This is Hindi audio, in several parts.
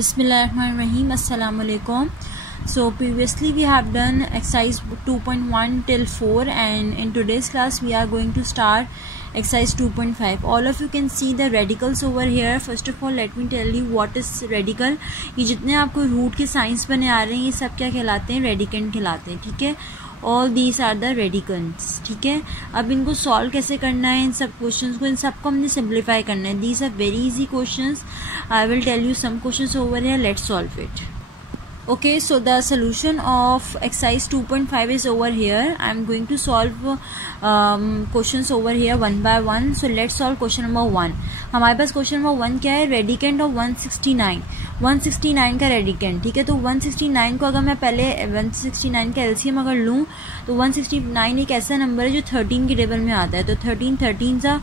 Bismillahirrahmanirrahim. Assalamu alaikum. So previously we have done exercise 2.1 till 4 and in today's class we are going to start exercise 2.5. All of you can see the radicals over here. First of all let me tell you what is radical. ये जितने आपको रूट के साइंस बने आ रहे हैं ये सब क्या कहलाते हैं, रेडिकेंट कहलाते हैं. ठीक है, all these are the radicands. ठीक है, अब इनको सॉल्व कैसे करना है, इन सब क्वेश्चंस को, इन सबको हमने सिंप्लीफाई करना है. These are very easy questions. I will tell you some questions over here. Let's solve it. Okay, so the solution of exercise 2.5 is over here. I am going to solve questions over here one by one. So let's solve question number 1. हमारे पास क्वेश्चन नंबर 1 क्या है, रेडिकेंट ऑफ 169. 169 का रेडिकेंट. ठीक है, तो 169 को अगर मैं पहले 169 का एलसीएम अगर लूँ तो 169 एक ऐसा नंबर है जो 13 के टेबल में आता है. तो 13 सा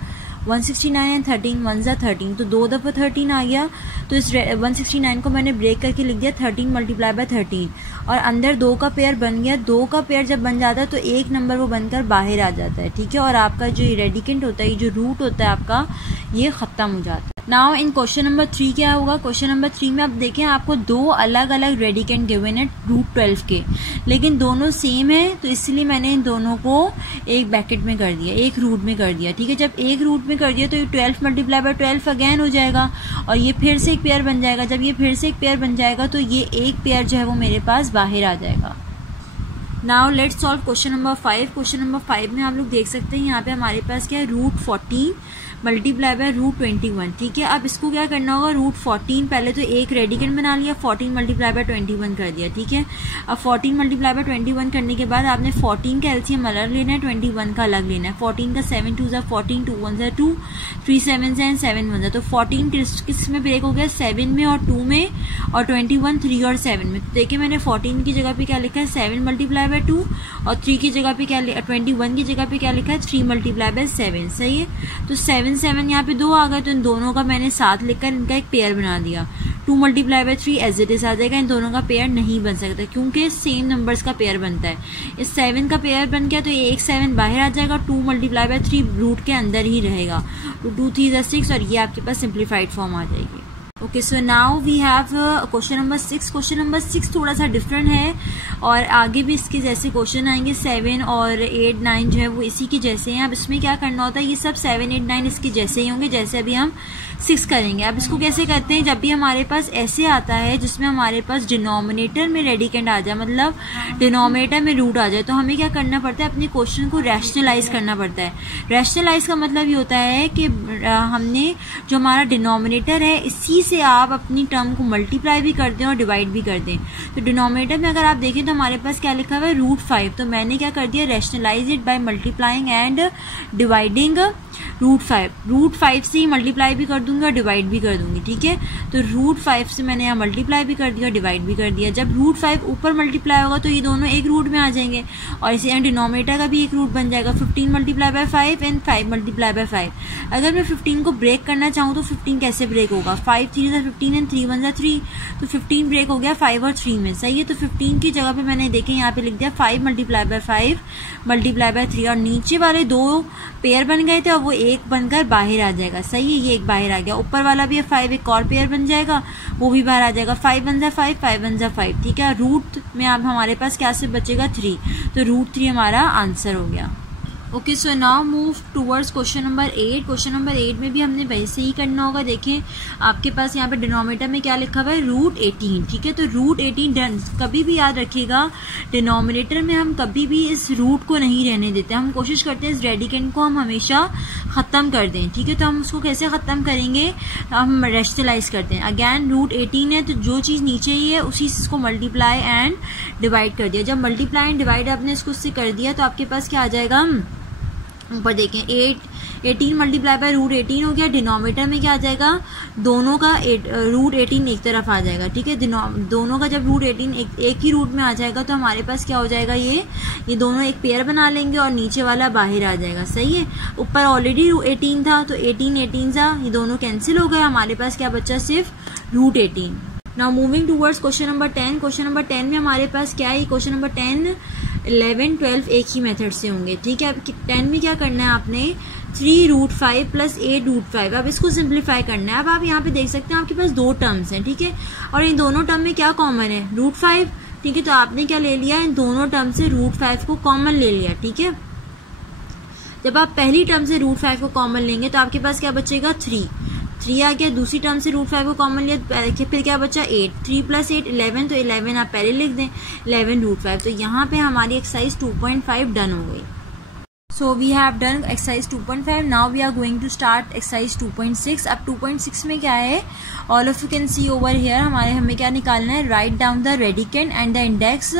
169 एंड 13 1 ज़ा 13, तो 2 दफ़ा 13 आ गया. तो इस 169 को मैंने ब्रेक करके लिख दिया 13 मल्टीप्लाई बाय 13 और अंदर 2 का पेयर बन गया. 2 का पेयर जब बन जाता है तो एक नंबर वो बनकर बाहर आ जाता है. ठीक है, और आपका जो रेडिकेंट होता है, जो रूट होता है आपका, ये ख़त्म हो जाता है. नाउ इन क्वेश्चन नंबर 3 क्या होगा. क्वेश्चन नंबर 3 में आप देखें आपको 2 अलग अलग रेडिकेंट गिवन है रूट 12 के, लेकिन दोनों सेम है तो इसलिए मैंने इन दोनों को एक ब्रैकेट में कर दिया, एक रूट में कर दिया. ठीक है, जब एक रूट में कर दिया तो ये 12 मल्टीप्लाई बाय 12 अगेन हो जाएगा और ये फिर से एक पेयर बन जाएगा. जब ये फिर से एक पेयर बन जाएगा तो ये एक पेयर जो है वो मेरे पास बाहर आ जाएगा. Now let's solve question number 5. Question number 5 में आप लोग देख सकते हैं यहाँ पे हमारे पास क्या है, रूट 14 मल्टीप्लाई बाय रूट 21. ठीक है, अब इसको क्या करना होगा, रूट 14 पहले तो एक रेडिकेंट बना लिया, 14 मल्टीप्लाई बाय 21 कर दिया. ठीक है, अब 14 मल्टीप्लाई बाय 21 करने के बाद आपने 14 का एलसीएम अलग लेना है, 21 का अलग लेना है. 14 का 7 2 ज़ा 14, 2 1 ज़ा 2, 3 7 एंड 7 1 ज़ा. तो 14 किस में ब्रेक हो गया, 7 में और 2 में, और 21 3 और 7 में. तो देखिए मैंने 14 की जगह पे क्या लिखा है, 7 मल्टीप्लाई बाय 2 और 3 की जगह पे क्या, 21 की जगह पे क्या लिखा है, 3 मल्टीप्लाई बाय 7. सही है, तो 7 यहाँ पे 2 आ गए तो इन दोनों का मैंने साथ लिखकर इनका एक पेयर बना दिया. 2 multiply by 3 as it is आ जाएगा. इन दोनों का पेयर नहीं बन सकता क्योंकि सेम नंबर्स का पेयर बनता है. इस 7 का पेयर बन गया तो ये एक 7 बाहर आ जाएगा, 2 मल्टीप्लाई बाय 3 रूट के अंदर ही रहेगा. तो 2 3 ज़ा 6 और ये आपके पास सिंप्लीफाइड फॉर्म आ जाएगी. Okay, so now we have question number 6. Question number 6 थोड़ा सा डिफरेंट है और आगे भी इसके जैसे क्वेश्चन आएंगे. 7 और 8 9 जो है वो इसी के जैसे हैं. अब इसमें क्या करना होता है, ये सब 7 8 9 इसके जैसे ही होंगे जैसे अभी हम 6 करेंगे. अब इसको कैसे करते हैं, जब भी हमारे पास ऐसे आता है जिसमें हमारे पास डिनोमिनेटर में रेडिकेंट आ जाए, मतलब डिनोमिनेटर में रूट आ जाए, तो हमें क्या करना पड़ता है, अपने क्वेश्चन को रैशनलाइज करना पड़ता है. रैशनलाइज का मतलब ये होता है कि हमने जो हमारा डिनोमिनेटर है इसी से आप अपनी टर्म को मल्टीप्लाई भी कर दें और डिवाइड भी कर दें. तो डिनोमिनेटर में अगर आप देखें तो हमारे पास क्या लिखा हुआ है, रूट 5. तो मैंने क्या कर दिया, rationalise it by multiplying and dividing root 5. Root 5 से ही मल्टीप्लाई भी कर दूंगा, डिवाइड भी कर दूंगी. ठीक है, तो रूट 5 से मैंने यहाँ मल्टीप्लाई भी कर दिया, डिवाइड भी कर दिया. जब रूट 5 ऊपर मल्टीप्लाई होगा तो ये दोनों एक रूट में आ जाएंगे और इसे यहाँ डिनोमिनेटर का भी एक रूट बन जाएगा. 15 multiply by 5 and 5 multiply by 5. अगर मैं 15 को ब्रेक करना चाहूँ तो 15 कैसे ब्रेक होगा, 5 3 ज़ा 15 एंड 3 1 ज़ा 3. तो 15 ब्रेक हो गया 5 और 3 में. सही है, तो 15 की जगह पे मैंने देखें यहाँ पे लिख दिया 5 मल्टीप्लाई बाय 5 मल्टीप्लाई बाय 3 और नीचे वाले 2 पेयर बन गए थे और वो एक बनकर बाहर आ जाएगा. सही है, ये एक बाहर आ गया. ऊपर वाला भी 5 एक और पेयर बन जाएगा, वो भी बाहर आ जाएगा. 5 1 ज़ा 5 5 1 ज़ा 5. ठीक है, रूट में अब हमारे पास क्या से बचेगा, 3. तो रूट 3 हमारा आंसर हो गया. Okay, so now move towards question number 8. Question number 8 में भी हमने वैसे ही करना होगा. देखें आपके पास यहाँ पे डिनोमिनेटर में क्या लिखा हुआ है, रूट 18. ठीक है, तो रूट 18 डन. कभी भी याद रखिएगा डिनोमिनेटर में हम कभी भी इस रूट को नहीं रहने देते. हम कोशिश करते हैं इस रेडिकेंट को हम हमेशा ख़त्म कर दें. ठीक है, तो हम उसको कैसे ख़त्म करेंगे, हम रैशनलाइज करते हैं. अगैन रूट 18 है तो जो चीज़ नीचे ही है उसी को मल्टीप्लाई एंड डिवाइड कर दिया. जब मल्टीप्लाई एंड डिवाइड आपने इसको उससे कर दिया तो आपके पास क्या आ जाएगा, ऊपर देखें 18 मल्टीप्लाई बाय रूट 18 हो गया. डिनोमिनेटर में क्या आ जाएगा, दोनों का रूट 18 एक तरफ आ जाएगा. ठीक है, दोनों का जब रूट 18 एक ही रूट में आ जाएगा तो हमारे पास क्या हो जाएगा, ये दोनों एक पेयर बना लेंगे और नीचे वाला बाहर आ जाएगा. सही है, ऊपर ऑलरेडी 18 था तो 18 18 था, ये दोनों कैंसिल हो गए. हमारे पास क्या बचा, सिर्फ root 18. Now moving towards question number 10. Question number 10 में हमारे पास क्या है, क्वेश्चन नंबर 10 11 12 एक ही मेथड से होंगे. ठीक है, अब 10 में क्या करना है आपने, 3√5 प्लस 8√5। अब इसको सिंप्लीफाई करना है। अब आप यहाँ पे देख सकते हैं आपके पास दो टर्म्स हैं, ठीक है, और इन दोनों टर्म में क्या कॉमन है, √5, ठीक है। तो आपने क्या ले लिया, इन दोनों टर्म से √5 को कॉमन ले लिया, ठीक है। जब आप पहली टर्म से √5 को कॉमन लेंगे तो आपके पास क्या बचेगा, 3 आ गया। दूसरी टर्म से √5 को कॉमन लिया, फिर क्या बचा, 8, 3 + 8 11, तो 11 आप पहले लिख दें, 11√5। तो यहाँ पे हमारी एक्सरसाइज 2.5 डन हो गई। So we have done exercise 2.5. Now we are going to start exercise 2.6. अब 2.6 में क्या है, all of you can see over here, हमें क्या निकालना है, write down the radicand and the index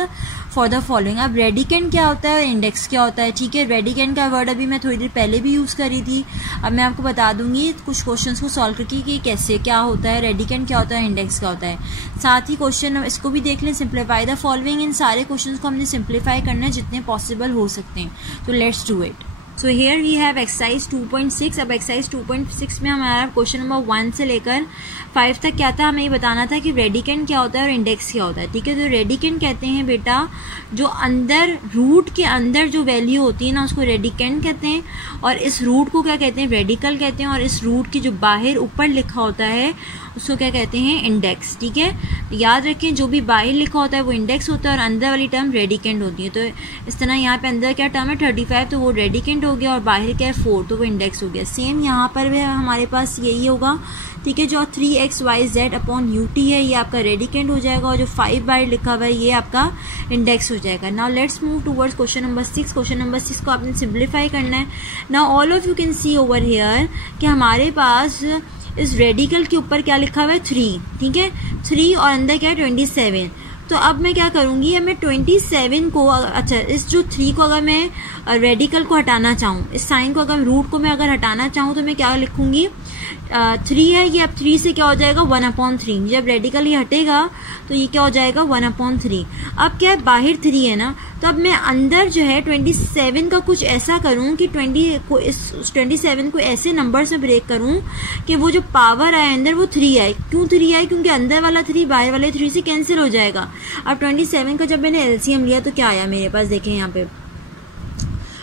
for the following। अब radicand क्या होता है और इंडेक्स क्या होता है, ठीक है। radicand का वर्ड अभी मैं थोड़ी देर पहले भी यूज़ करी थी। अब मैं आपको बता दूंगी कुछ क्वेश्चंस को सॉल्व करके कि कैसे क्या होता है, radicand क्या होता है, इंडेक्स क्या होता है। साथ ही क्वेश्चन इसको भी देख लें, सिंप्लीफाई द फॉलोइंग। इन सारे क्वेश्चन को हमने सिंप्लीफाई करना है जितने पॉसिबल हो सकते हैं। तो let's do it. So here we have exercise 2.6। अब एक्सरसाइज 2.6 में हमारा क्वेश्चन नंबर 1 से लेकर 5 तक क्या था, हमें ये बताना था कि रेडिकेंड क्या होता है और इंडेक्स क्या होता है, ठीक है। तो रेडिकेंड कहते हैं बेटा जो अंदर रूट के अंदर जो वैल्यू होती है ना उसको रेडिकेंड कहते हैं, और इस रूट को क्या कहते हैं, रेडिकल कहते हैं, और इस रूट की जो बाहर ऊपर लिखा होता है उसको क्या कहते हैं, इंडेक्स, ठीक है। तो याद रखें जो भी बाहर लिखा होता है वो इंडेक्स होता है और अंदर वाली टर्म रेडिकेंड होती है। तो इस तरह यहाँ पे अंदर क्या टर्म है 35, तो वो रेडिकेंड हो गया, और बाहर क्या है 4, तो वो इंडेक्स हो गया। सेम यहाँ पर भी हमारे पास यही होगा, ठीक है। जो 3xyz/ut है ये आपका रेडिकेंड हो जाएगा, और जो 5 बाहर लिखा हुआ है ये आपका इंडेक्स हो जाएगा। Now let's move towards question number 6। Question number 6 को आपने सिंप्लीफाई करना है। Now all of you can see over here कि हमारे पास इस रेडिकल के ऊपर क्या लिखा हुआ है, 3, ठीक है, 3 और अंदर क्या है 27। तो अब मैं क्या करूंगी, अब मैं 27 को, अच्छा इस जो 3 को अगर मैं रेडिकल को हटाना चाहूँ, इस साइन को अगर रूट को मैं अगर हटाना चाहूँ तो मैं क्या लिखूंगी, 3 है ये, अब 3 से क्या हो जाएगा 1/3। जब रेडिकल ये हटेगा तो ये क्या हो जाएगा 1/3। अब क्या है बाहर 3 है ना, तो अब मैं अंदर जो है 27 का कुछ ऐसा करूं कि 27 को ऐसे नंबर से ब्रेक करूं कि वो जो पावर आए अंदर वो 3 आए। क्यों 3 आए, क्योंकि अंदर वाला 3 बाहर वाले 3 से कैंसिल हो जाएगा। अब 27 का जब मैंने एलसीएम लिया तो क्या आया मेरे पास, देखें यहाँ पे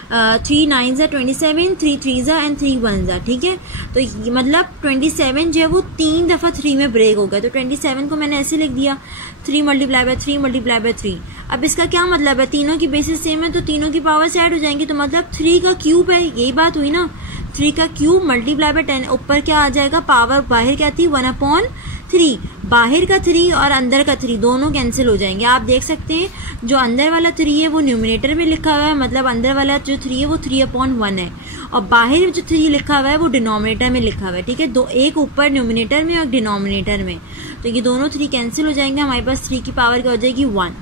3 9s are 27, 3 3s are and 3 1s are, ठीक है। तो मतलब 27 जो है वो 3 दफा 3 में ब्रेक हो गया। तो 27 को मैंने ऐसे लिख दिया 3 × 3 × 3। अब इसका क्या मतलब है, तीनों की बेसिस सेम है तो तीनों की पावर से ऐड हो जाएंगी, तो मतलब 3 का क्यूब है, यही बात हुई ना। 3 का क्यूब × 10, ऊपर क्या आ जाएगा, पावर बाहर क्या थी 1/3, बाहर का 3 और अंदर का 3 दोनों कैंसिल हो जाएंगे। आप देख सकते हैं जो अंदर वाला 3 है वो न्यूमिनेटर में लिखा हुआ है, मतलब अंदर वाला जो 3 है वो 3/1 है, और बाहर जो 3 लिखा हुआ है वो डिनोमिनेटर में लिखा हुआ है, ठीक है। एक ऊपर न्यूमिनेटर में और डिनोमिनेटर में, तो ये दोनों 3 कैंसिल हो जाएंगे, हमारे पास 3 की पावर क्या हो जाएगी 1।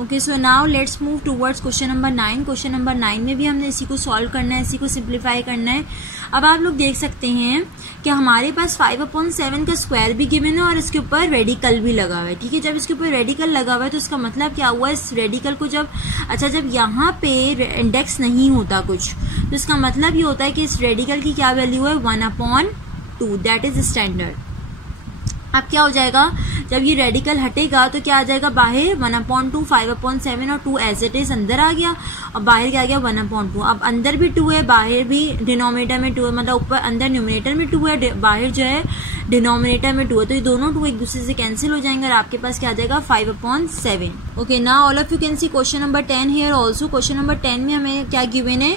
Okay, so now let's move towards question number 9। Question number 9 में भी हमने इसी को सॉल्व करना है, इसी को सिंप्लीफाई करना है। अब आप लोग देख सकते हैं कि हमारे पास 5/7 का स्क्वायर भी गिवन है और इसके ऊपर रेडिकल भी लगा हुआ है, ठीक है। जब इसके ऊपर रेडिकल लगा हुआ है तो इसका मतलब क्या हुआ, इस रेडिकल को जब यहाँ पे इंडेक्स नहीं होता कुछ, तो इसका मतलब ये होता है कि इस रेडिकल की क्या वैल्यू है 1/2, दैट इज स्टैंडर्ड। अब क्या हो जाएगा, जब ये रेडिकल हटेगा तो क्या आ जाएगा बाहर 1/2, 5/7 और 2 एज इट इज अंदर आ गया, और बाहर क्या आ गया 1/2। अब अंदर भी 2 है, बाहर भी डिनोमिनेटर में 2 है, मतलब ऊपर अंदर न्यूमिनेटर में 2 है, बाहर जो है डिनोमिनेटर में 2 है, तो ये दोनों 2 एक दूसरे से कैंसिल हो जाएंगे और आपके पास क्या आ जाएगा 5/7। Okay, now all of you can C question number 10 here also. Question number 10 में हमें क्या गिवन है,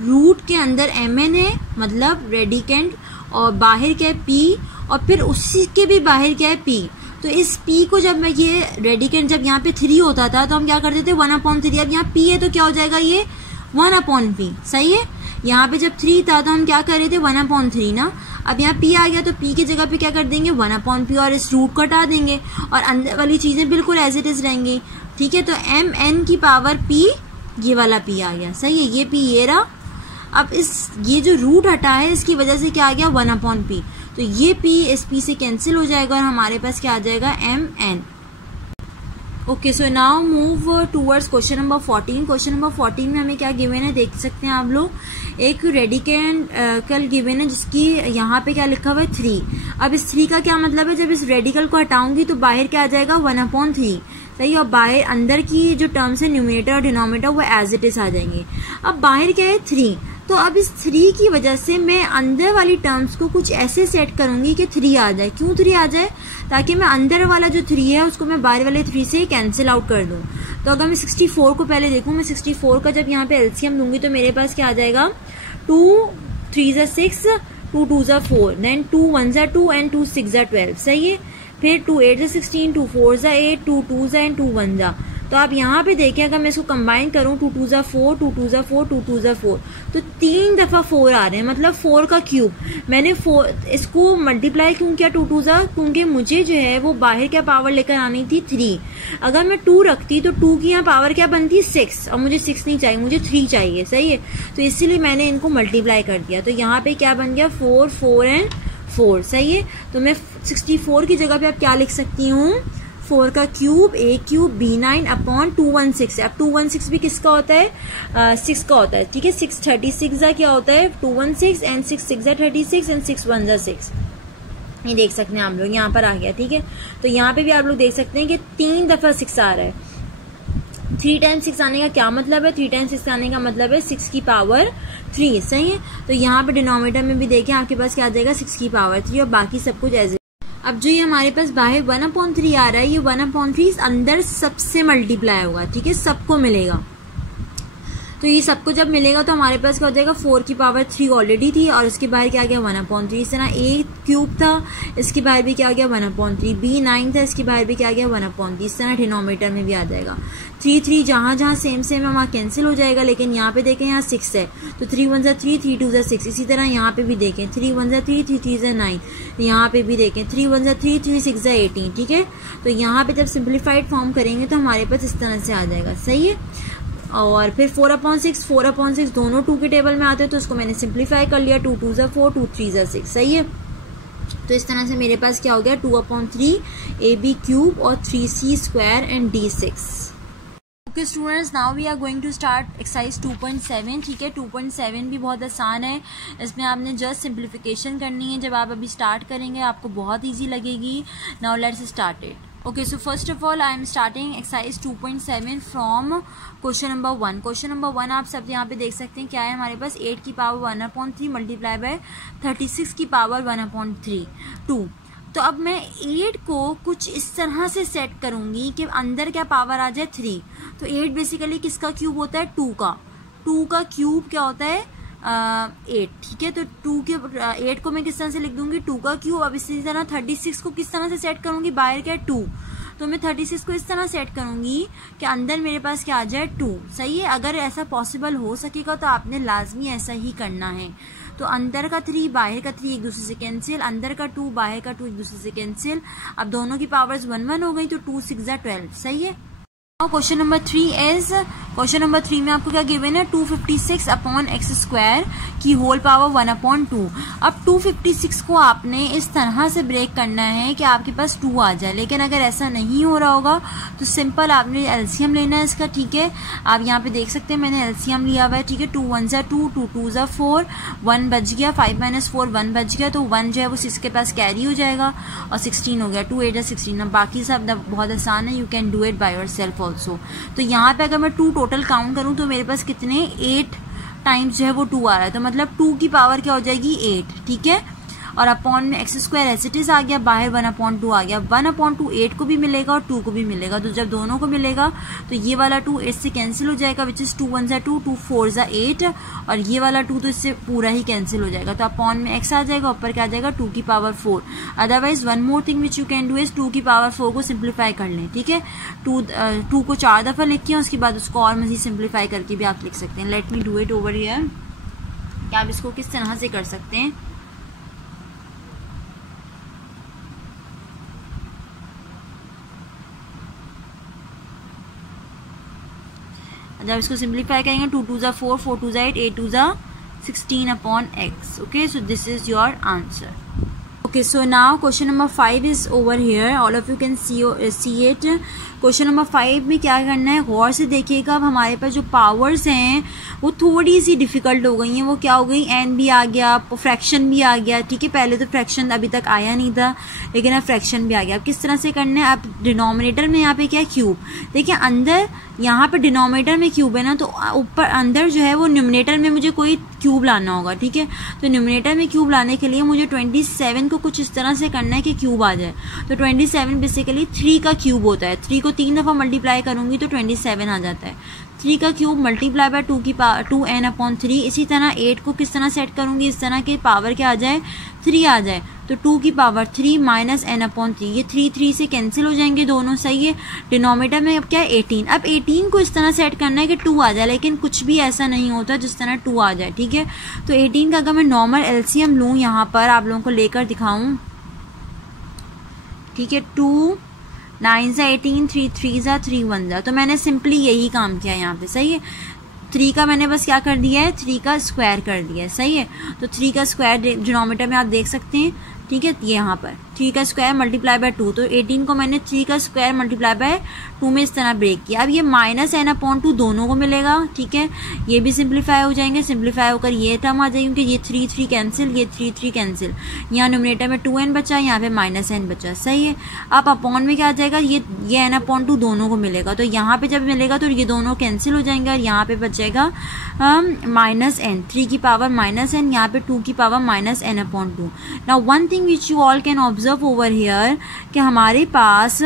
रूट के अंदर mn है, मतलब रेडिकेंड, और बाहर क्या है p, और फिर उसी के भी बाहर क्या है p। तो इस p को जब मैं ये रेडिकेंड जब यहाँ पे 3 होता था तो हम क्या करते थे 1/3। अब यहाँ p है तो क्या हो जाएगा ये 1/p, सही है। यहाँ पे जब 3 था तो हम क्या कर रहे थे 1/3 ना। अब यहाँ p आ गया तो p की जगह पे क्या कर देंगे 1/p, और इस रूट को हटा देंगे और अंदर वाली चीजें बिल्कुल एज इट इज रहेंगी, ठीक है। तो mn की पावर p, ये वाला p आ गया, सही है, ये p ये रहा। अब ये जो रूट हटा है इसकी वजह से क्या आ गया 1/p, तो ये p इस p से कैंसिल हो जाएगा और हमारे पास क्या आ जाएगा mn। Okay, so now move towards question number 14। Question number 14 में हमें क्या गिवन है देख सकते हैं आप लोग, एक रेडिकल गिवन है जिसकी यहाँ पे क्या लिखा हुआ है 3। अब इस 3 का क्या मतलब है, जब इस रेडिकल को हटाऊंगी तो बाहर क्या आ जाएगा 1/3, सही। और बाहर अंदर की जो टर्म्स है न्यूमरेटर और डिनोमिनेटर वो एज इट इज आ जाएंगे। अब बाहर क्या है 3, तो अब इस 3 की वजह से मैं अंदर वाली टर्म्स को कुछ ऐसे सेट करूंगी कि 3 आ जाए। क्यों 3 आ जाए? ताकि मैं अंदर वाला जो 3 है उसको मैं बाहर वाले 3 से कैंसिल आउट कर दूं। तो अगर मैं 64 को पहले देखूं, मैं 64 का जब यहाँ पे एलसीएम दूंगी तो मेरे पास क्या आ जाएगा, 2 3 ज़ा 6, 2 2 ज़ा 4, देन 2 1 ज़ा 2 एंड 2 6 ज़ा 12, सही है। फिर 2 8 ज़ा 16, 2 4 ज़ा 8, 2 2 ज़ा एंड 2 1 ज़ा। तो आप यहाँ पे देखें, अगर मैं इसको कंबाइन करूँ 2 2 ज़ा 4, 2 2 ज़ा 4, 2 2 ज़ा 4, तो 3 दफा 4 आ रहे हैं, मतलब 4 का क्यूब। मैंने 4 इसको मल्टीप्लाई क्यों किया 2 2 ज़ा, क्योंकि मुझे जो है वो बाहर क्या पावर लेकर आनी थी 3। अगर मैं 2 रखती तो 2 की यहाँ पावर क्या बनती 6, और मुझे 6 नहीं चाहिए, मुझे 3 चाहिए, सही है। तो इसीलिए मैंने इनको मल्टीप्लाई कर दिया। तो यहाँ पे क्या बन गया 4 4 एंड 4, सही है। तो मैं 64 की जगह पे अब क्या लिख सकती हूँ, 4 का cube a cube b9 upon 216। अब 216 भी किसका होता है, 6 का होता है, ठीक है। 6 36 ज़ा क्या होता है 216 एंड 6 6 ज़ा 36 एंड 6 1 ज़ा 6। ये देख सकते हैं आप लोग, यहाँ पर आ गया, ठीक है। तो यहाँ पे भी आप लोग देख सकते हैं कि 3 दफा 6 आ रहा है। 3 टाइम्स 6 आने का क्या मतलब है, 3 टाइम्स 6 आने का मतलब है 6 की पावर 3, सही है। तो यहाँ पे डिनोमिनेटर में भी देखें आपके पास क्या आ जाएगा 6 की पावर 3, और बाकी सब कुछ एज। अब जो ये हमारे पास बाहर 1/3 आ रहा है, ये 1/3 अंदर सबसे मल्टीप्लाई होगा, ठीक है, सबको मिलेगा। तो ये सबको जब मिलेगा तो हमारे पास क्या हो जाएगा 4 की पावर 3 ऑलरेडी थी, और इसके बाहर क्या आ गया 1/3। इस तरह a क्यूब था, इसके बाहर भी क्या आ गया 1/3, b9 था, इसके बाहर भी क्या आ गया 1/3। इस तरह डिनोमिनेटर में भी आ जाएगा। 3 3 जहाँ जहाँ सेम सेम है वहाँ कैंसिल हो जाएगा, लेकिन यहाँ पे देखें यहाँ 6 है, तो 3 1 ज़ा 3, 3 2 ज़ा 6। इसी तरह यहाँ पे भी देखें 3 1 ज़ा 3, 3 3 ज़ा 9, यहाँ पे भी देखें 3 1 ज़ा 3, 3 6 ज़ा 18, ठीक है। तो यहाँ पे जब सिंप्लीफाइड फॉर्म करेंगे तो हमारे पास इस तरह से आ जाएगा, सही है। और फिर 4/6 दोनों 2 के टेबल में आते हैं, तो इसको मैंने सिंप्लीफाई कर लिया, 2 2 ज़ा 4, 2 3 ज़ा 6, सही है। तो इस तरह से मेरे पास क्या हो गया 2/3 ab क्यूब और 3c square and d6। Okay students, now we are going to start exercise 2.7, ठीक है। 2.7 भी बहुत आसान है, इसमें आपने जस्ट सिंप्लीफिकेशन करनी है। जब आप अभी स्टार्ट करेंगे आपको बहुत ईजी लगेगी। Now let's start it. Okay, so first of all I am starting exercise 2.7 from question number 1. Question number 1 आप सब यहाँ पे देख सकते हैं क्या है हमारे पास 8 की पावर 1/3 मल्टीप्लाई बाय 36 की पावर 1/3 2। तो अब मैं 8 को कुछ इस तरह से सेट करूंगी कि अंदर क्या पावर आ जाए 3। तो 8 बेसिकली किसका क्यूब होता है 2 का क्यूब क्या होता है 8, ठीक है। तो 8 को मैं किस तरह से लिख दूंगी 2 का क्यूब। अब इसी तरह 36 को किस तरह से सेट करूंगी, बाहर क्या है 2, तो मैं 36 को इस तरह सेट करूंगी कि अंदर मेरे पास क्या आ जाए 2, सही है। अगर ऐसा पॉसिबल हो सकेगा तो आपने लाजमी ऐसा ही करना है। तो अंदर का 3 बाहर का 3 एक दूसरे से कैंसिल, अंदर का 2 बाहर का 2 एक दूसरे से कैंसिल। अब दोनों की पावर्स 1 1 हो गई, तो 2 6 ज़ा 12, सही है। Question number 3 is, question number 3 में आपको क्या गिवन है 256 अपॉन एक्स स्क्वायर की होल पावर 1/2। अब 256 को आपने इस तरह से ब्रेक करना है कि आपके पास 2 आ जाए, लेकिन अगर ऐसा नहीं हो रहा होगा तो सिंपल आपने एलसीएम लेना है इसका, ठीक है। आप यहाँ पे देख सकते हैं मैंने एलसीएम लिया हुआ है, ठीक है। 2 1 ज़ा 2, 2 2 ज़ा 4, 1 बच गया, 5 - 4 1 बच गया, तो 1 जो है वो 6 के पास कैरी हो जाएगा और 16 हो गया, 2 8 16। अब बाकी सब बहुत आसान है, you can do it by your self also. तो यहाँ पे अगर मैं 2 टोटल काउंट करूँ तो मेरे पास कितने 8 टाइम्स जो है वो 2 आ रहा है, तो मतलब 2 की पावर क्या हो जाएगी 8, ठीक है। और अपॉन में X square as it is आ गया, बाहर 1/2 आ गया। 1/2 8 को भी मिलेगा और 2 को भी मिलेगा, तो जब दोनों को मिलेगा तो ये वाला 2 8 से कैंसिल हो जाएगा, विच इज 2 1 ज़ा 2, 2 4 ज़ा 8, और ये वाला 2 तो इससे पूरा ही कैंसिल हो जाएगा। तो अपॉन में एक्स आ जाएगा, ऊपर क्या आ जाएगा 2 की power 4। Otherwise one more thing which you can do is 2 की पावर 4 को सिंप्लीफाई कर लें, ठीक है। 2 को 4 दफा लिखिए, उसके बाद उसको और मजीद सिंप्लीफाई करके भी आप लिख सकते हैं। Let me do it over here कि आप इसको किस तरह से कर सकते हैं। जब इसको सिंप्लीफाई करेंगे 2 2 ज़ा 4, 4 2 ज़ा 8, 8 2 ज़ा 16 upon x. Okay, so this is your answer. Okay, so now question number 5 is over here. All of you can see it. Question number 5 में क्या करना है, गौर से देखिएगा. अब हमारे पास जो पावर्स हैं वो थोड़ी सी डिफिकल्ट हो गई हैं. वो क्या हो गई, एन भी आ गया, फ्रैक्शन भी आ गया. ठीक है, पहले तो फ्रैक्शन अभी तक आया नहीं था, लेकिन अब फ्रैक्शन भी आ गया. अब किस तरह से करना है, अब डिनोमिनेटर में यहाँ पे क्या है, क्यूब. देखिए अंदर यहाँ पे डिनोमिनेटर में क्यूब है ना, तो ऊपर अंदर जो है वो न्यूमिनेटर में मुझे कोई क्यूब लाना होगा. ठीक है, तो न्यूमिनेटर में क्यूब लाने के लिए मुझे 27 को कुछ इस तरह से करना है कि क्यूब आ जाए. तो 27 बेसिकली 3 का क्यूब होता है. 3 को 3 दफ़ा मल्टीप्लाई करूंगी तो 27 आ जाता है. 3 का क्यूब मल्टीप्लाई बाय 2n/3. इसी तरह 8 को किस तरह सेट करूंगी, इस तरह के पावर क्या आ जाए, 3 आ जाए. तो 2 की पावर 3 माइनस n/3. ये 3 से कैंसिल हो जाएंगे दोनों. सही है. डिनोमिनेटर में अब क्या है, 18. अब 18 को इस तरह सेट करना है कि 2 आ जाए, लेकिन कुछ भी ऐसा नहीं होता जिस तरह 2 आ जाए. ठीक है, तो 18 का अगर मैं नॉर्मल एलसीएम लूँ, यहाँ पर आप लोगों को लेकर दिखाऊँ. ठीक है, 2 9 सा 18, 3 3 सा 3 1 सा. तो मैंने सिंपली यही काम किया यहाँ पे. सही है, 3 का मैंने बस क्या कर दिया है, 3 का स्क्वायर कर दिया है. सही है, तो 3 का स्क्वायर डिनोमिनेटर में आप देख सकते हैं. ठीक है, ये यहाँ पर 3 का स्क्वायर मल्टीप्लाई बाय 2. तो 18 को मैंने 3 का स्क्वायर मल्टीप्लाई बाय 2 में इस तरह ब्रेक किया. अब ये माइनस n/2 दोनों को मिलेगा. ठीक है, ये भी सिंप्लीफाई हो जाएंगे. सिंप्लीफाई होकर ये टर्म आ जाएगी, क्योंकि ये 3 कैंसिल, ये 3 कैंसिल. यहाँ न्यूमिनेटर में 2n बचा, यहाँ पे माइनस n बचा. सही है. अब अपॉन में क्या आ जाएगा, ये n/2 दोनों को मिलेगा. तो यहाँ पे जब मिलेगा तो ये दोनों कैंसिल हो जाएंगे और यहाँ पे बचेगा माइनस n. 3 की पावर माइनस n, यहाँ पे 2 की power minus n/2. Now one thing which you all can observe over here कि हमारे पास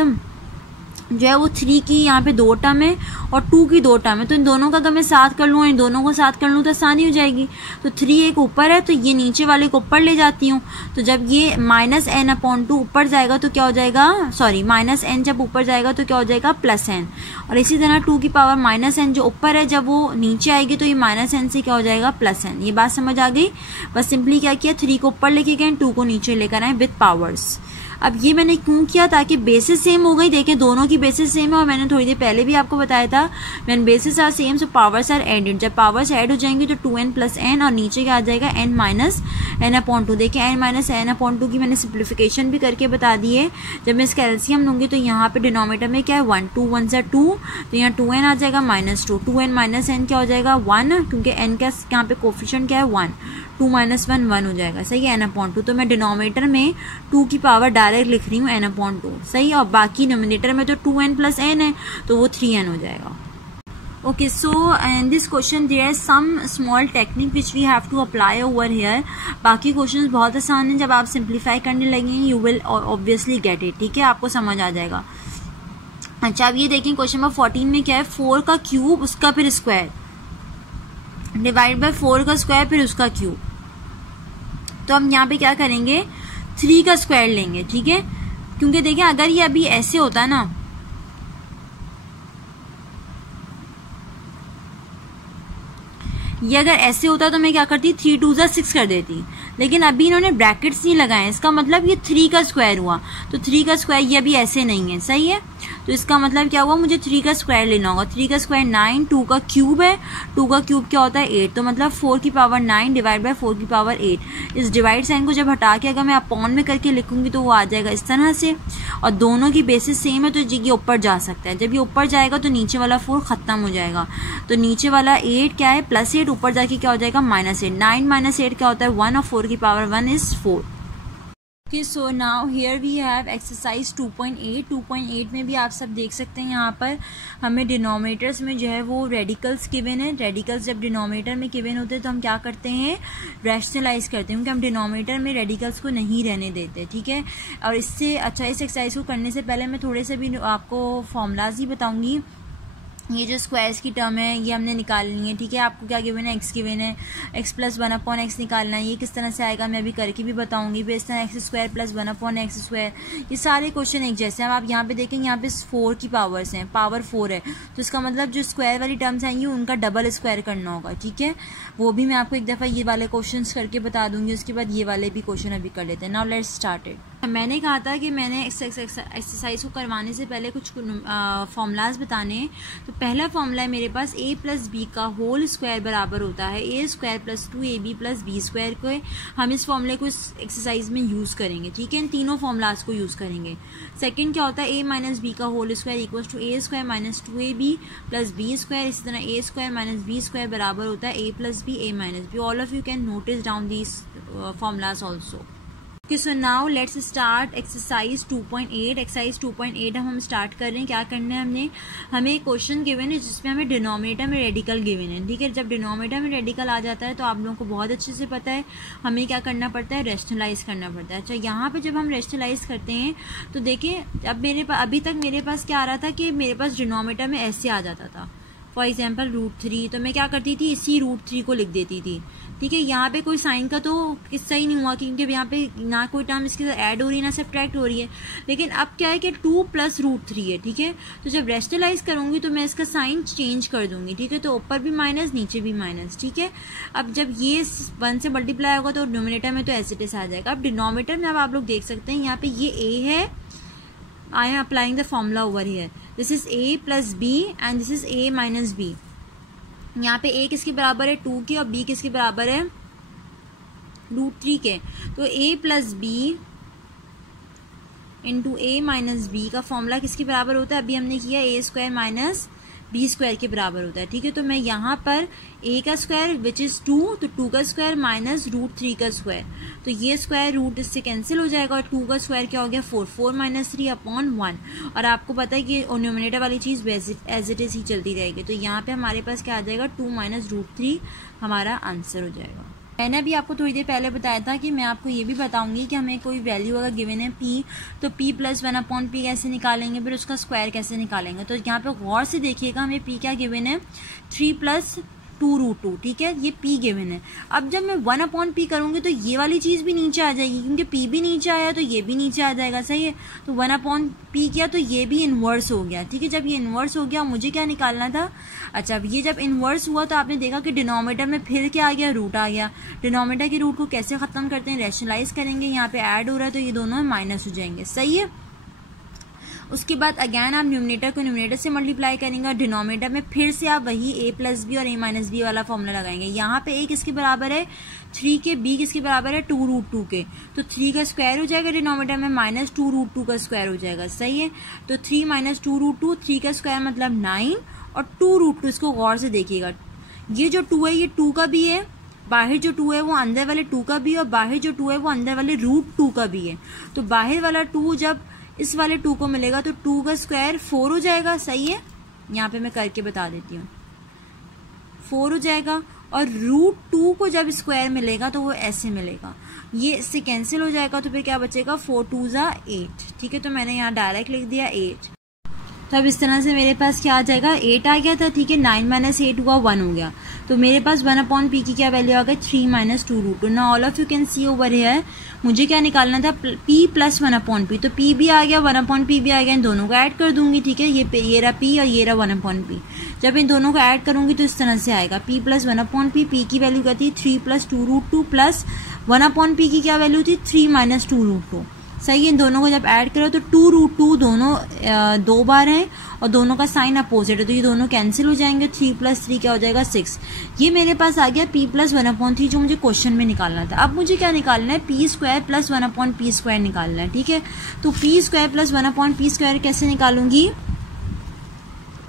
जो है वो 3 की यहाँ पे 2 टर्म है और 2 की 2 टर्म है. तो इन दोनों का अगर मैं साथ कर लूँ, इन दोनों को साथ कर लूँ तो आसानी हो जाएगी. तो 3 एक ऊपर है, तो ये नीचे वाले को ऊपर ले जाती हूँ. तो जब ये माइनस n/2 ऊपर जाएगा तो क्या हो जाएगा, सॉरी माइनस n जब ऊपर जाएगा तो क्या हो जाएगा, प्लस n. और इसी तरह 2 की पावर माइनस n जो ऊपर है, जब वो नीचे आएगी तो ये माइनस n से क्या हो जाएगा, प्लस n. ये बात समझ आ गई. बस सिंपली क्या किया, 3 को ऊपर लेके गए, 2 को नीचे लेकर आए विद पावर्स. अब ये मैंने क्यों किया, ताकि बेसिस सेम हो गई. देखें दोनों की बेसिस सेम है, और मैंने थोड़ी देर पहले भी आपको बताया था when bases are same so powers are added. जब पावर्स ऐड हो जाएंगी तो 2n प्लस n और नीचे क्या आ जाएगा, n माइनस n/2. देखिए n माइनस n/2 की मैंने सिंप्लीफिकेशन भी करके बता दी है. जब मैं इसका एलसीएम लूंगी तो यहाँ पे डिनोमिनेटर में क्या है, 1 2 1 सा 2, तो यहाँ 2n आ जाएगा माइनस 2. 2n माइनस n क्या हो जाएगा, 1, क्योंकि n का यहाँ पे कोफिशिएंट क्या है, 1. 2 माइनस 1 1 हो जाएगा. सही है, n/2. तो मैं डिनोमिनेटर में 2 की पावर डायरेक्ट लिख रही हूँ n/2. सही है, और बाकी डिनोमिनेटर में तो 2n प्लस n है, तो वो 3n हो जाएगा. Okay, so in this question there is some small technique which we have to apply over here. बाकी क्वेश्चंस बहुत आसान हैं. जब आप सिंप्लीफाई करने लगेंगे you will obviously get it. ठीक है, आपको समझ आ जाएगा. अच्छा, अब ये देखें क्वेश्चन नंबर 14 में क्या है, 4 का क्यूब उसका फिर स्क्वायर डिवाइड बाय 4 का स्क्वायर फिर उसका क्यूब. तो हम यहाँ पे क्या करेंगे, 3 का स्क्वायर लेंगे. ठीक है, क्योंकि देखें अगर ये अभी ऐसे होता है ना, ये अगर ऐसे होता तो मैं क्या करती, 3 2 ज़ा 6 कर देती. लेकिन अभी इन्होंने ब्रैकेट्स नहीं लगाए, इसका मतलब ये 3 का स्क्वायर हुआ. तो 3 का स्क्वायर ये अभी ऐसे नहीं है. सही है, तो इसका मतलब क्या हुआ, मुझे 3 का स्क्वायर लेना होगा. 3 का स्क्वायर 9, 2 का क्यूब है, 2 का क्यूब क्या होता है, 8. तो मतलब 4 की पावर 9 डिवाइड बाय 4 की पावर 8. इस डिवाइड साइन को जब हटा के अगर मैं अपॉन में करके लिखूंगी तो वो आ जाएगा इस तरह से. और दोनों की बेसिस सेम है तो ये ऊपर जा सकता है. जब ये ऊपर जाएगा तो नीचे वाला 4 खत्म हो जाएगा. तो नीचे वाला 8 क्या है, प्लस 8, ऊपर जाके क्या हो जाएगा, माइनस 8. 9 माइनस 8 क्या होता है, 1, और 4 की power 1 is 4. Okay, so now here we have exercise 2.8. 2.8 में भी आप सब देख सकते हैं, यहाँ पर हमें डिनोमिनेटर्स में जो है वो रेडिकल्स गिवन है. रेडिकल्स जब डिनोमिनेटर में गिवन होते हैं तो हम क्या करते हैं, रैशनलाइज करते हैं, क्योंकि हम डिनोमिनेटर में रेडिकल्स को नहीं रहने देते. ठीक है, और इससे अच्छा इस एक्सरसाइज को करने से पहले मैं थोड़े से भी आपको फॉर्मूलाज ही बताऊंगी. ये जो स्क्वायर्स की टर्म है ये हमने निकालनी है. ठीक है, आपको क्या गिवन है, एक्स गिवन है, एक्स प्लस 1/x निकालना है. ये किस तरह से आएगा मैं अभी करके भी बताऊंगी. फिर इस तरह x square plus 1/x square. ये सारे क्वेश्चन एक जैसे हैं. आप यहाँ पे देखेंगे, यहाँ पे 4 की पावर्स हैं, पावर 4 है, तो इसका मतलब जो स्क्वायर वाली टर्म्स आएंगी उनका डबल स्क्वायर करना होगा. ठीक है, वो भी मैं आपको एक दफ़ा ये वाले क्वेश्चन करके बता दूंगी. उसके बाद ये वाले भी क्वेश्चन अभी कर लेते हैं. Now let's start it. मैंने कहा था कि मैंने एक्सरसाइज को करवाने से पहले कुछ फॉर्मूलाज बताने हैं। तो पहला फॉर्मूला है मेरे पास a प्लस बी का होल स्क्वायर बराबर होता है a square plus 2ab plus B square को। हम इस फॉर्मूले को इस एक्सरसाइज में यूज़ करेंगे, ठीक है, इन तीनों फॉर्मूलाज को यूज़ करेंगे। सेकंड क्या होता है a माइनस बी का whole square equals to a square minus 2ab plus B square. इसी तरह a square minus B square बराबर होता है a plus B a minus B. All of you can notice down these formulas also. Okay, so now let's start exercise 2.8। Exercise 2.8 हम स्टार्ट कर रहे हैं। क्या करना है, हमें एक क्वेश्चन गिवन है जिसमें हमें डिनोमिनेटर में रेडिकल गिवन है, ठीक है। जब डिनोमिनेटर में रेडिकल आ जाता है तो आप लोगों को बहुत अच्छे से पता है हमें क्या करना पड़ता है, रेशनलाइज करना पड़ता है। अच्छा, यहाँ पे जब हम रेशनलाइज करते हैं तो देखिए अब अभी तक मेरे पास क्या आ रहा था कि मेरे पास डिनोमिनेटर में ऐसे आ जाता था, फॉर एग्जाम्पल √3, तो मैं क्या करती थी, इसी √3 को लिख देती थी, ठीक है। यहाँ पे कोई साइन का तो किस्सा ही नहीं हुआ क्योंकि यहाँ पे ना कोई टर्म इसके साथ ऐड हो रही है ना सब्ट्रैक्ट हो रही है। लेकिन अब क्या है कि 2 प्लस √3 है, ठीक है। तो जब रेशनलाइज करूंगी तो मैं इसका साइन चेंज कर दूंगी, ठीक है। तो ऊपर भी माइनस नीचे भी माइनस, ठीक है। अब जब ये 1 से मल्टीप्लाई होगा तो डिनोमिनेटर में तो एज इट इज आ जाएगा। अब डिनोमिनेटर में अब आप लोग देख सकते हैं यहाँ पे ये a है, I am applying the formula over here, this is a plus B and this is a minus B. यहाँ पे a किसके बराबर है 2 के और b किसके बराबर है √3 के। तो a plus B into a minus B का फॉर्मूला किसके बराबर होता है, अभी हमने किया a square minus B square के बराबर होता है, ठीक है। तो मैं यहाँ पर a का स्क्वायर विच इज 2, तो 2 का स्क्वायर माइनस √3 का स्क्वायर, तो ये स्क्वायर रूट इससे कैंसिल हो जाएगा और 2 का स्क्वायर क्या हो गया 4, 4 माइनस 3 अपॉन 1। और आपको पता है कि डिनोमिनेटर वाली चीज एज इट इज ही चलती रहेगी। तो यहाँ पे हमारे पास क्या आ जाएगा 2 माइनस √3 हमारा आंसर हो जाएगा। मैंने भी आपको थोड़ी देर पहले बताया था कि मैं आपको ये भी बताऊंगी कि हमें कोई वैल्यू अगर गिवन है p, तो p प्लस 1/p कैसे निकालेंगे, फिर उसका स्क्वायर कैसे निकालेंगे। तो यहाँ पे गौर से देखिएगा, हमें p क्या गिवन है 3 प्लस 2√2, ठीक है, ये p गिवन है। अब जब मैं 1/p करूंगी तो ये वाली चीज भी नीचे आ जाएगी क्योंकि p भी नीचे आया तो ये भी नीचे आ जाएगा, सही है। तो 1/p किया तो ये भी इनवर्स हो गया, ठीक है। जब ये इनवर्स हो गया मुझे क्या निकालना था, अच्छा अब ये जब इनवर्स हुआ तो आपने देखा कि डिनोमिनेटर में फिर क्या आ गया, रूट आ गया। डिनोमिनेटर की रूट को कैसे खत्म करते हैं, रेशनलाइज करेंगे, यहाँ पे ऐड हो रहा है तो ये दोनों माइनस हो जाएंगे, सही है। उसके बाद अगैन आप न्यूमिनेटर को न्यूमिनेटर से मल्टीप्लाई करेंगे और डिनोमिनेटर में फिर से आप वही a प्लस बी और a माइनस बी वाला फॉर्मूला लगाएंगे। यहाँ पे a किसके बराबर है 3 के, b किसके बराबर है 2√2 के, तो 3 का स्क्वायर हो जाएगा डिनोमिनेटर में माइनस 2√2 का स्क्वायर हो जाएगा, सही है। तो 3 माइनस 2√2, 3 का स्क्वायर मतलब 9 और 2√2, इसको गौर से देखिएगा, ये जो 2 है ये 2 का भी है, बाहर जो 2 है वो अंदर वाले 2 का भी है और बाहर जो 2 है वो अंदर वाले √2 का भी है। तो बाहर वाला 2 जब इस वाले 2 को मिलेगा तो 2 का स्क्वायर 4 हो जाएगा, सही है। यहाँ पे मैं करके बता देती हूँ, 4 हो जाएगा और √2 को जब स्क्वायर मिलेगा तो वो ऐसे मिलेगा, ये इससे कैंसिल हो जाएगा तो फिर क्या बचेगा 4 2 ज़ा 8, ठीक है। तो मैंने यहाँ डायरेक्ट लिख दिया 8। तो अब इस तरह से मेरे पास क्या आ जाएगा 8 आ गया था, ठीक है। 9 माइनस 8 हुआ 1 हो गया, तो मेरे पास 1/p की क्या वैल्यू आ गई 3 माइनस 2√2। ना all of you can see over here मुझे क्या निकालना था p प्लस 1/p, तो p भी आ गया 1/p भी आ गया, इन दोनों को ऐड कर दूंगी, ठीक है। ये रहा p और ये रहा 1/p, जब इन दोनों को ऐड करूंगी तो इस तरह से आएगा p प्लस 1/p, p की वैल्यू क्या थी 3 प्लस 2√2 प्लस 1/p की क्या वैल्यू थी 3 माइनस 2√2, सही है। इन दोनों को जब ऐड करो तो 2√2 दोनों 2 बार हैं और दोनों का साइन अपोजिट है तो ये दोनों कैंसिल हो जाएंगे, 3 प्लस 3 क्या हो जाएगा 6। ये मेरे पास आ गया p प्लस 1/3 जो मुझे क्वेश्चन में निकालना था। अब मुझे क्या निकालना है p square plus 1/p square निकालना है, ठीक है। तो p square plus 1/p square कैसे निकालूंगी,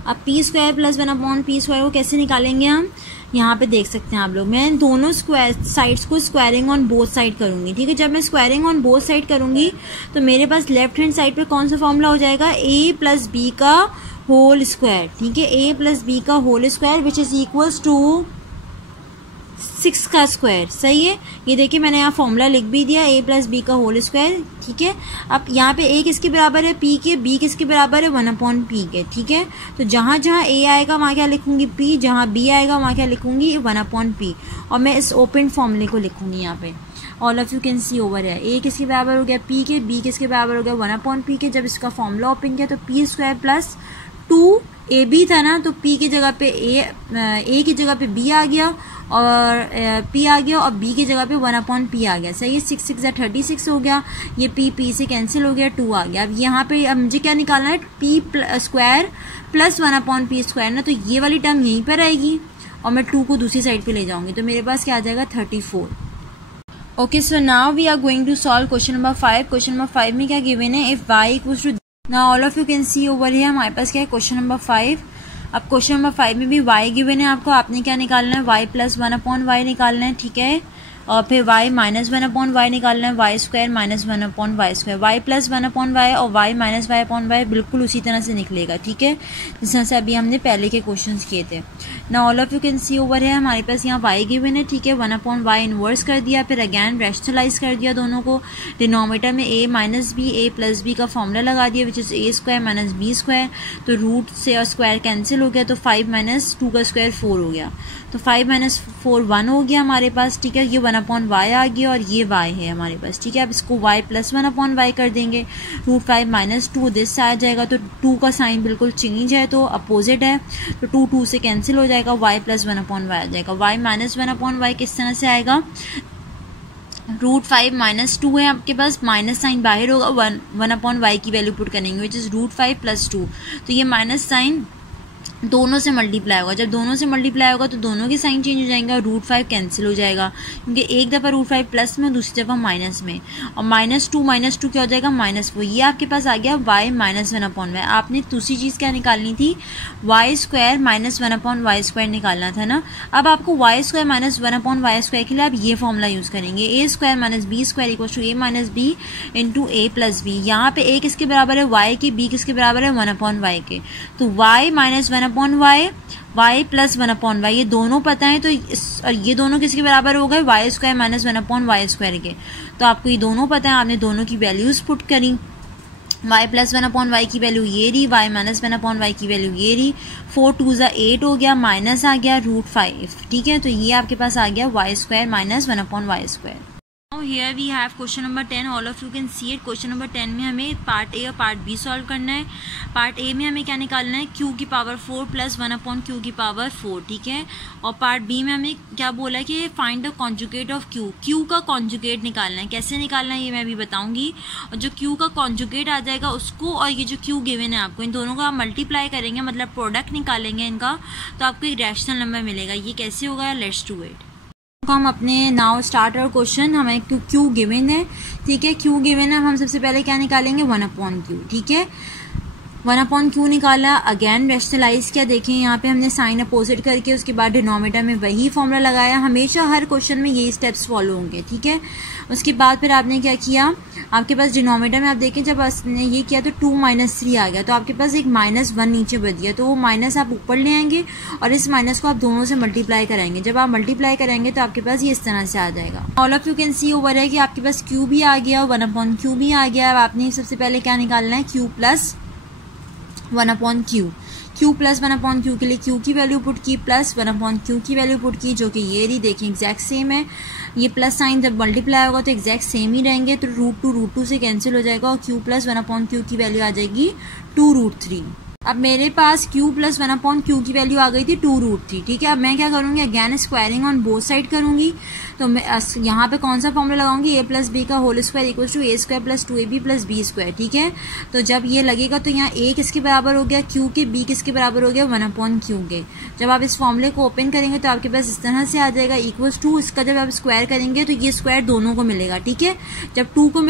अब p square plus 1/p square को कैसे निकालेंगे हम, यहाँ पे देख सकते हैं आप लोग, मैं दोनों स्क्वायर साइड्स को स्क्वायरिंग ऑन बोथ साइड करूंगी, ठीक है। जब मैं स्क्वायरिंग ऑन बोथ साइड करूंगी तो मेरे पास लेफ्ट हैंड साइड पे कौन सा फॉर्मूला हो जाएगा a प्लस बी का होल स्क्वायर, ठीक है, a प्लस बी का whole square which is equals to 6 का स्क्वायर, सही है। ये देखिए मैंने यहाँ फॉर्मूला लिख भी दिया a प्लस बी का होल स्क्वायर, ठीक है। अब यहाँ पे a किसके बराबर है p के, b किसके बराबर है 1/p के, ठीक है। तो जहाँ जहाँ a आएगा वहाँ क्या लिखूंगी p, जहाँ b आएगा वहाँ क्या लिखूंगी 1/p, और मैं इस ओपन फॉर्मूले को लिखूंगी यहाँ पे। All of you can see over है, a किसके बराबर हो गया p के, b किसके बराबर हो गया 1/p के। जब इसका फॉर्मूला ओपन किया तो p square plus two A B था ना, तो पी की जगह पे ए की जगह पे बी आ गया और पी आ गया और बी की जगह पे 1/p आ गया। सही है, 6 6 36 हो गया, ये पी से कैंसिल हो गया, 2 आ गया। अब यहाँ पे अब मुझे क्या निकालना है, P square plus 1/p square ना, तो ये वाली टर्म यहीं पर आएगी और मैं 2 को दूसरी साइड पे ले जाऊंगी, तो मेरे पास क्या आ जाएगा 34। Okay, so now we are going to solve question number 5। Question number 5 में क्या गिवन है, if y equals to, now all of you can see over here हमारे पास क्या है क्वेश्चन नंबर 5। अब क्वेश्चन नंबर 5 में भी y गिवन है आपको, आपने क्या निकालना है, y प्लस 1/y निकालना है, ठीक है, और फिर y माइनस 1/y निकालना है, y square minus 1/y square, y plus 1/y और y माइनस y/y बिल्कुल उसी तरह से निकलेगा, ठीक है, जिस तरह से अभी हमने पहले के क्वेश्चंस किए थे। ना all of you can see over है हमारे पास यहाँ y गिवन है, ठीक है, 1/y इन्वर्स कर दिया, फिर अगैन रैशनलाइज कर दिया दोनों को, डिनोमिनेटर में a minus b a plus b का फॉर्मूला लगा दिया which is a square minus b square, तो रूट से और स्क्वायर कैंसिल हो गया, तो 5 माइनस 2 का स्क्वायर 4 हो गया, तो 5 माइनस 4 1 हो गया हमारे पास, ठीक है, ये 1/y आ गया और ये y है हमारे पास, ठीक है। अब इसको y प्लस 1/y कर देंगे, रूट 5 माइनस 2 दिस से आ जाएगा, तो 2 का साइन बिल्कुल चेंज है तो अपोजिट है, तो 2 2 से कैंसिल हो जाएगा, y प्लस 1/y आ जाएगा, y माइनस 1/y किस तरह से आएगा, रूट 5 माइनस 2 है आपके पास, माइनस साइन बाहर होगा, 1/y की वैल्यू पुट करेंगे विच इज रूट 5 प्लस 2, तो ये माइनस साइन दोनों से मल्टीप्लाई होगा, जब दोनों से मल्टीप्लाई होगा तो दोनों के साइन चेंज हो जाएंगे और रूट 5 कैंसिल हो जाएगा, क्योंकि एक दफ़ा रूट 5 प्लस में दूसरी दफ़ा माइनस में, और माइनस टू क्या हो जाएगा -4, ये आपके पास आ गया y माइनस 1/y। आपने दूसरी चीज़ क्या निकालनी थी, y square minus 1/y square निकालना था ना। अब आपको y square minus 1/y square के लिए आप ये फॉर्मूला यूज़ करेंगे, a square minus b square equal to a minus b into a plus b। यहाँ पे a किसके बराबर है y की, b किसके बराबर है 1/y के, तो y minus 1/y y plus 1/y ये दोनों पता है, तो और ये दोनों किसके बराबर हो गए, y square minus 1/y square के, तो आपको ये दोनों पता है, आपने दोनों की वैल्यूज पुट करी, y प्लस 1/y की वैल्यू ये रही, y माइनस 1/y की वैल्यू ये रही, 4 2 8 हो गया, माइनस आ गया रूट 5, ठीक है, तो ये आपके पास आ गया y square minus 1/y square. Now here we have question number 10, all of you can see it। Question number 10 में हमें पार्ट ए और पार्ट बी सॉल्व करना है। पार्ट ए में हमें क्या निकालना है, q की पावर 4 प्लस 1/q की पावर 4, ठीक है, और पार्ट बी में हमें क्या बोला है कि find the conjugate of q का कॉन्जुगेट निकालना है। कैसे निकालना है ये मैं अभी बताऊंगी, और जो q का कॉन्जुगेट आ जाएगा उसको और ये जो q गिवन है आपको, इन दोनों को आप मल्टीप्लाई करेंगे, मतलब प्रोडक्ट निकालेंगे इनका, तो आपको एक रैशनल नंबर मिलेगा। ये कैसे होगा, लेट्स डू इट। हम अपने नाउ स्टार्ट और क्वेश्चन, हमें क्यू गिवन है, ठीक है, क्यू गिवन है, हम सबसे पहले क्या निकालेंगे 1/q, ठीक है, 1/q निकाला, अगेन रैशनलाइज किया, देखें यहाँ पे हमने साइन अपोजिट करके उसके बाद डिनोमिनेटर में वही फॉर्मूला लगाया, हमेशा हर क्वेश्चन में यही स्टेप्स फॉलो होंगे, ठीक है। उसके बाद फिर आपने क्या किया, आपके पास डिनोमिनेटर में आप देखें जब आपने ये किया तो 2 - 3 आ गया, तो आपके पास एक -1 नीचे बच गया, तो वो माइनस आप ऊपर ले आएंगे और इस माइनस को आप दोनों से मल्टीप्लाई कराएंगे। जब आप मल्टीप्लाई कराएंगे तो आपके पास ये इस तरह से आ जाएगा। All of you can see over है कि आपके पास q भी आ गया और 1/q भी आ गया। अब आपने सबसे पहले क्या निकालना है, q plus 1/q, q plus 1/q के लिए q की वैल्यू पुट की प्लस 1/q की वैल्यू पुट की, जो कि ये रही, देखें एग्जैक्ट सेम है, ये प्लस साइन जब मल्टीप्लाई होगा तो एग्जैक्ट सेम ही रहेंगे, तो रूट 2 से कैंसिल हो जाएगा और q प्लस 1/q की वैल्यू आ जाएगी 2√3। अब मेरे पास q प्लस 1/q की वैल्यू आ गई थी 2√3, ठीक है। अब मैं क्या करूंगी, again squaring on both side करूंगी, तो मैं यहाँ पे कौन सा फॉर्मूला लगाऊंगी, a प्लस बी का whole square equal to a square plus 2ab plus b square, ठीक है। तो जब ये लगेगा तो यहाँ a किसके बराबर हो गया, q के, b किसके बराबर हो गया 1/q के। जब आप इस फॉर्मूले को ओपन करेंगे तो आपके पास इस तरह से आ जाएगा इक्वल्स टू, इसका जब आप स्क्वायर करेंगे तो ये स्क्वायर दोनों को मिलेगा, ठीक है। जब 2 को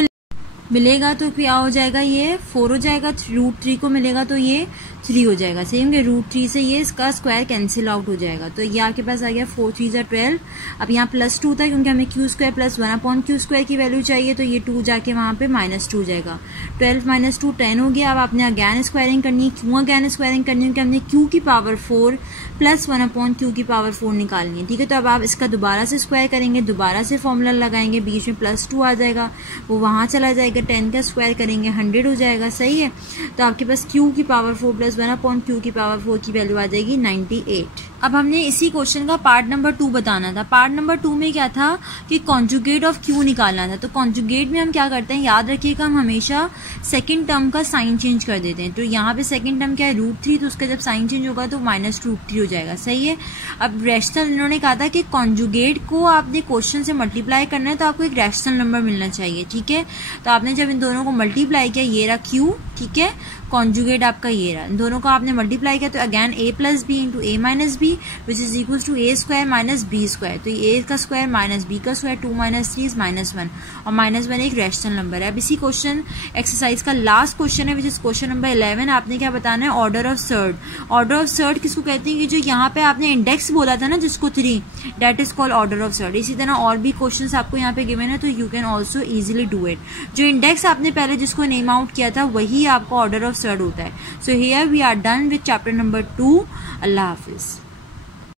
मिलेगा तो क्या हो जाएगा, ये 4 हो जाएगा, √3 को मिलेगा तो ये 3 हो जाएगा, सही होंगे, √3 से ये इसका स्क्वायर कैंसिल आउट हो जाएगा, तो ये आपके पास आ गया 4 3 12। अब यहाँ +2 था क्योंकि हमें q square plus 1/q square की वैल्यू चाहिए, तो ये 2 जाके वहाँ पे -2 हो जाएगा, 12 - 2 10 हो गया। अब आपने अगैन स्क्वायरिंग करनी है, क्यों अगैन स्क्वायरिंग करनी है, क्योंकि हमने q की पावर 4 प्लस 1/q की पावर 4 निकालनी है, ठीक है। तो अब आप इसका दोबारा से स्क्वायर करेंगे, दोबारा से फॉर्मूला लगाएंगे, बीच में +2 आ जाएगा, वो वहाँ चला जाएगा, 10 का स्क्वायर करेंगे 100 हो जाएगा, सही है। तो आपके पास q की पावर 4 प्लस 1/q की पावर 4 की वैल्यू आ जाएगी 98। अब हमने इसी क्वेश्चन का पार्ट नंबर 2 बताना था। पार्ट नंबर 2 में क्या था कि कॉन्जुगेट ऑफ क्यू निकालना था। तो कॉन्जुगेट में हम क्या करते हैं, याद रखिएगा हम हमेशा सेकंड टर्म का साइन चेंज कर देते हैं। तो यहाँ पे सेकंड टर्म क्या है √3, तो उसका जब साइन चेंज होगा तो -√3 हो जाएगा, सही है। अब रैशनल इन्होंने कहा था कि कॉन्जुगेट को आपने क्वेश्चन से मल्टीप्लाई करना है तो आपको एक रैशनल नंबर मिलना चाहिए, ठीक है। तो आपने जब इन दोनों को मल्टीप्लाई किया, ये रहा क्यू, ठीक है, कॉन्जुगेट आपका ये रहा, इन दोनों को आपने मल्टीप्लाई किया तो again a plus B into a minus b which is equal to a square minus B square. तो ये a का स्क्वायर माइनस बी का स्क्वायर, 2 - 3 इज -1 और -1 एक रैशनल नंबर है। अब इसी क्वेश्चन एक्सरसाइज का लास्ट क्वेश्चन है विच इज क्वेश्चन नंबर 11। आपने क्या बताना है, order of surd. Order of surd किसको कहते हैं कि जो यहाँ पे आपने इंडेक्स बोला था ना जिसको 3, that is called order of surd. इसी तरह और भी क्वेश्चन आपको यहाँ पे गिवन है तो you can also easily do it. जो इंडेक्स आपने पहले जिसको नेम आउट किया था वही आपको ऑर्डर ऑफ सर्ड होता है। So here we are done with chapter number 2. Allah Hafiz.